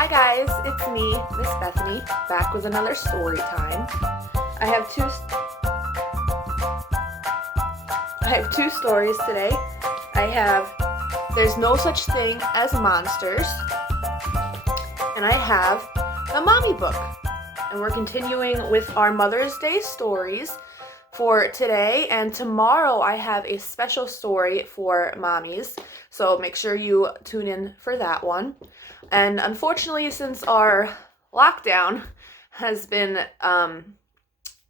Hi guys, it's me, Miss Bethany, back with another story time. I have two stories today. I have There's No Such Thing as Monsters, and I have the Mommy Book. And we're continuing with our Mother's Day stories for today, and tomorrow I have a special story for mommies, so make sure you tune in for that one. And unfortunately, since our lockdown has been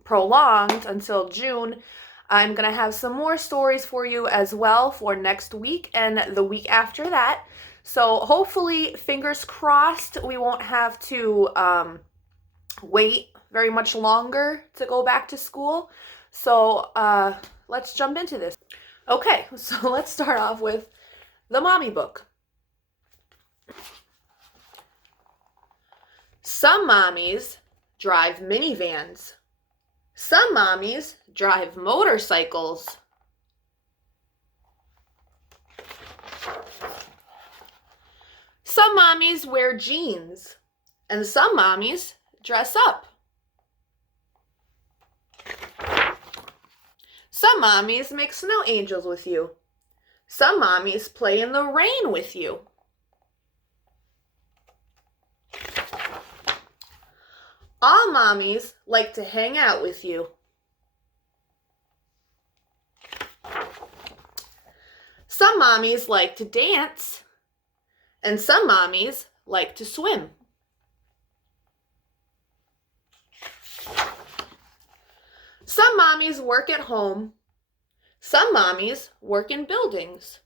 prolonged until June, I'm going to have some more stories for you as well for next week and the week after that. So hopefully, fingers crossed, we won't have to wait very much longer to go back to school. So let's jump into this. Okay, so let's start off with the Mommy Book. Some mommies drive minivans. Some mommies drive motorcycles. Some mommies wear jeans, and some mommies dress up. Some mommies make snow angels with you. Some mommies play in the rain with you. All mommies like to hang out with you. Some mommies like to dance, and some mommies like to swim. Some mommies work at home. Some mommies work in buildings.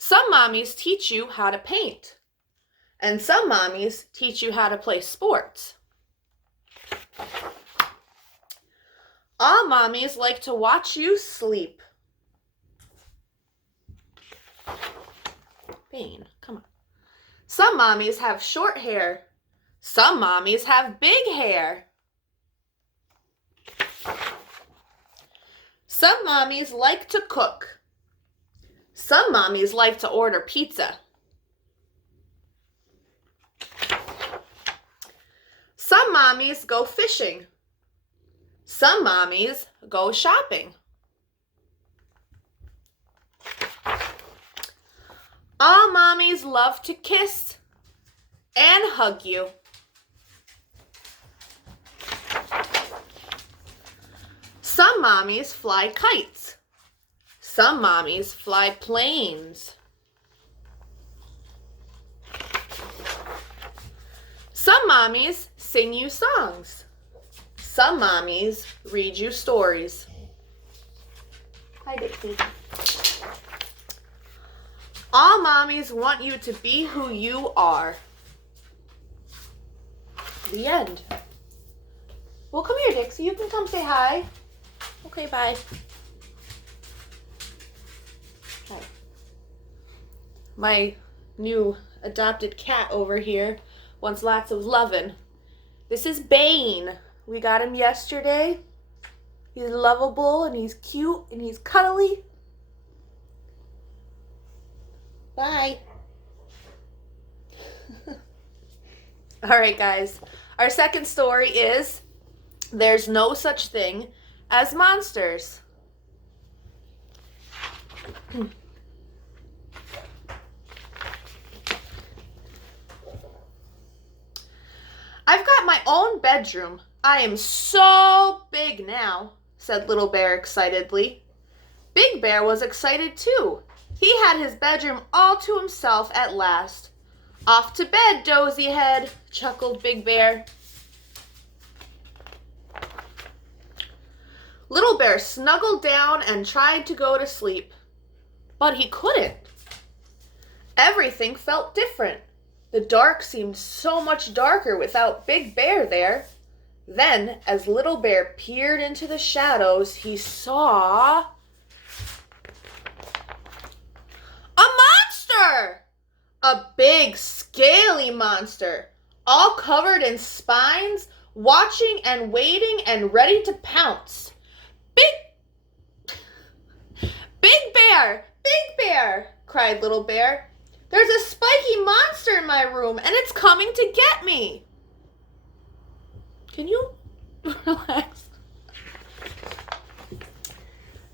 Some mommies teach you how to paint, and some mommies teach you how to play sports. All mommies like to watch you sleep. Bane, come on. Some mommies have short hair. Some mommies have big hair. Some mommies like to cook. Some mommies like to order pizza. Some mommies go fishing. Some mommies go shopping. All mommies love to kiss and hug you. Some mommies fly kites. Some mommies fly planes. Some mommies sing you songs. Some mommies read you stories. Hi, Dixie. All mommies want you to be who you are. The end. Well, come here, Dixie. You can come say hi. Okay, bye. Hi. My new adopted cat over here wants lots of lovin'. This is Bane. We got him yesterday. He's lovable and he's cute and he's cuddly. Bye. All right, guys. Our second story is There's No Such Thing as Monsters. I've got my own bedroom. I am so big now, said Little Bear excitedly. Big Bear was excited too. He had his bedroom all to himself at last. Off to bed, dozy head, chuckled Big Bear. Little Bear snuggled down and tried to go to sleep, but he couldn't. Everything felt different. The dark seemed so much darker without Big Bear there. Then, as Little Bear peered into the shadows, he saw a monster! A big, scaly monster, all covered in spines, watching and waiting and ready to pounce. Big Bear! Big Bear! cried Little Bear. "There's a spiky monster in my room, and it's coming to get me." Can you relax?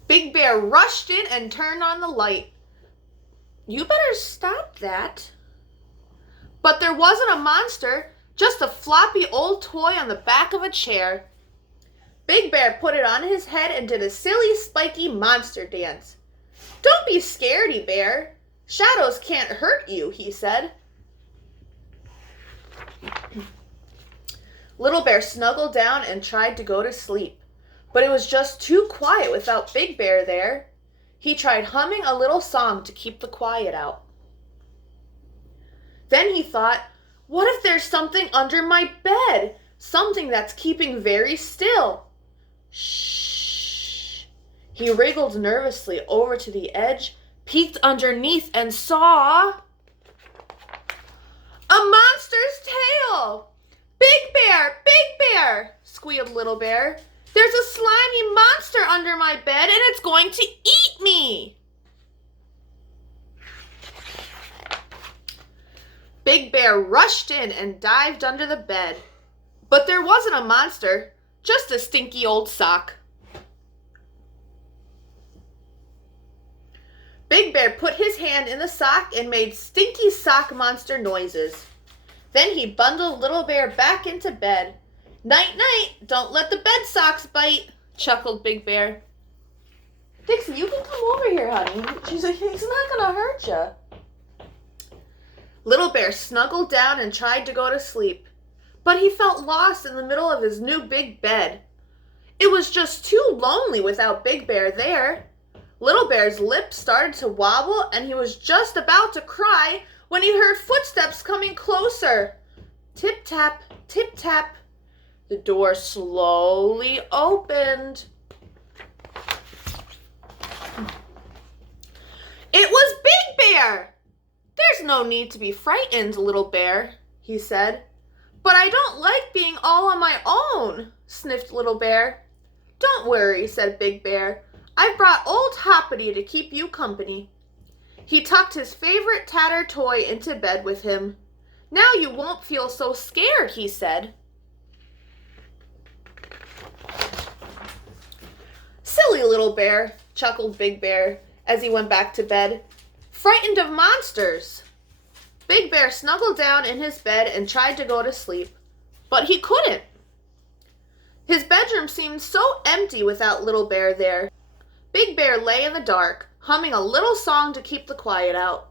Big Bear rushed in and turned on the light. "You better stop that." But there wasn't a monster, just a floppy old toy on the back of a chair. Big Bear put it on his head and did a silly, spiky monster dance. "Don't be scaredy, Bear. Shadows can't hurt you," he said. Little Bear snuggled down and tried to go to sleep, but it was just too quiet without Big Bear there. He tried humming a little song to keep the quiet out. Then he thought, what if there's something under my bed? Something that's keeping very still. Shh. He wriggled nervously over to the edge, peeked underneath, and saw a monster's tail. "Big Bear, Big Bear," squealed Little Bear. "There's a slimy monster under my bed, and it's going to eat me." Big Bear rushed in and dived under the bed. But there wasn't a monster, just a stinky old sock. Big Bear put his hand in the sock and made stinky sock monster noises. Then he bundled Little Bear back into bed. "Night, night, don't let the bed socks bite," chuckled Big Bear. "Dixie, you can come over here, honey. She's like, he's not gonna hurt you." Little Bear snuggled down and tried to go to sleep, but he felt lost in the middle of his new big bed. It was just too lonely without Big Bear there. Little Bear's lips started to wobble, and he was just about to cry when he heard footsteps coming closer. Tip-tap, tip-tap. The door slowly opened. It was Big Bear! "There's no need to be frightened, Little Bear," he said. "But I don't like being all on my own," sniffed Little Bear. "Don't worry," said Big Bear. "I've brought old Hoppity to keep you company." He tucked his favorite tatter toy into bed with him. "Now you won't feel so scared," he said. "Silly Little Bear," chuckled Big Bear as he went back to bed. "Frightened of monsters." Big Bear snuggled down in his bed and tried to go to sleep, but he couldn't. His bedroom seemed so empty without Little Bear there. Big Bear lay in the dark, humming a little song to keep the quiet out.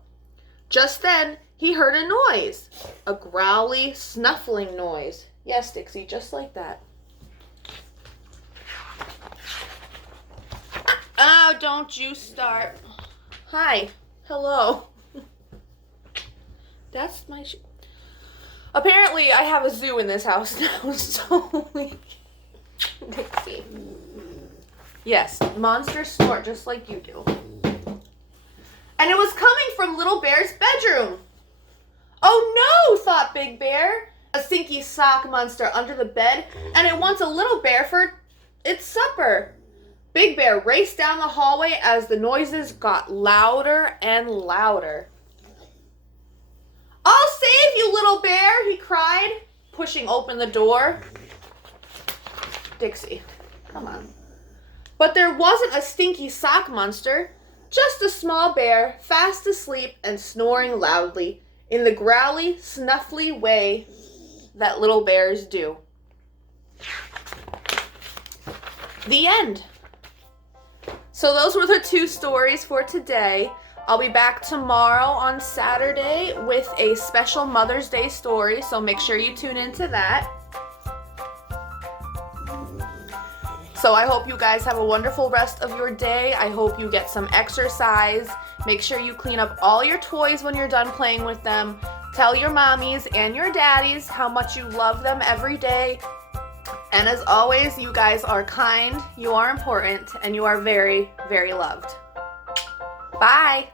Just then, he heard a noise, a growly, snuffling noise. Yes, Dixie, just like that. Oh, don't you start. Hi. Hello. That's my Apparently, I have a zoo in this house now, so Dixie. Yes, monsters snort just like you do. And it was coming from Little Bear's bedroom. "Oh no," thought Big Bear. "A stinky sock monster under the bed, and it wants a Little Bear for its supper." Big Bear raced down the hallway as the noises got louder and louder. "I'll save you, Little Bear," he cried, pushing open the door. Dixie, come on. But there wasn't a stinky sock monster, just a small bear, fast asleep and snoring loudly in the growly, snuffly way that little bears do. The end. So those were the 2 stories for today. I'll be back tomorrow on Saturday with a special Mother's Day story, so make sure you tune into that. So I hope you guys have a wonderful rest of your day. I hope you get some exercise. Make sure you clean up all your toys when you're done playing with them. Tell your mommies and your daddies how much you love them every day. And as always, you guys are kind, you are important, and you are very, very loved. Bye.